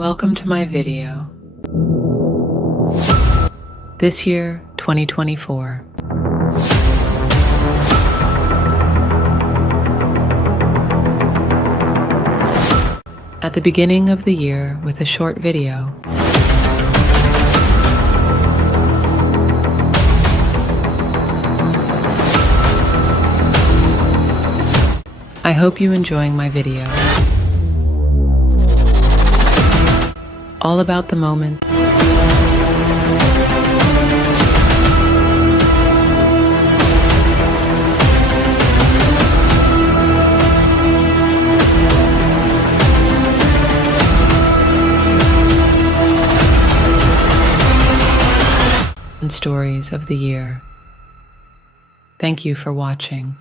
Welcome to my video. This year, 2024. At the beginning of the year with a short video. I hope you're enjoying my video. All about the moment. And stories of the year. Thank you for watching.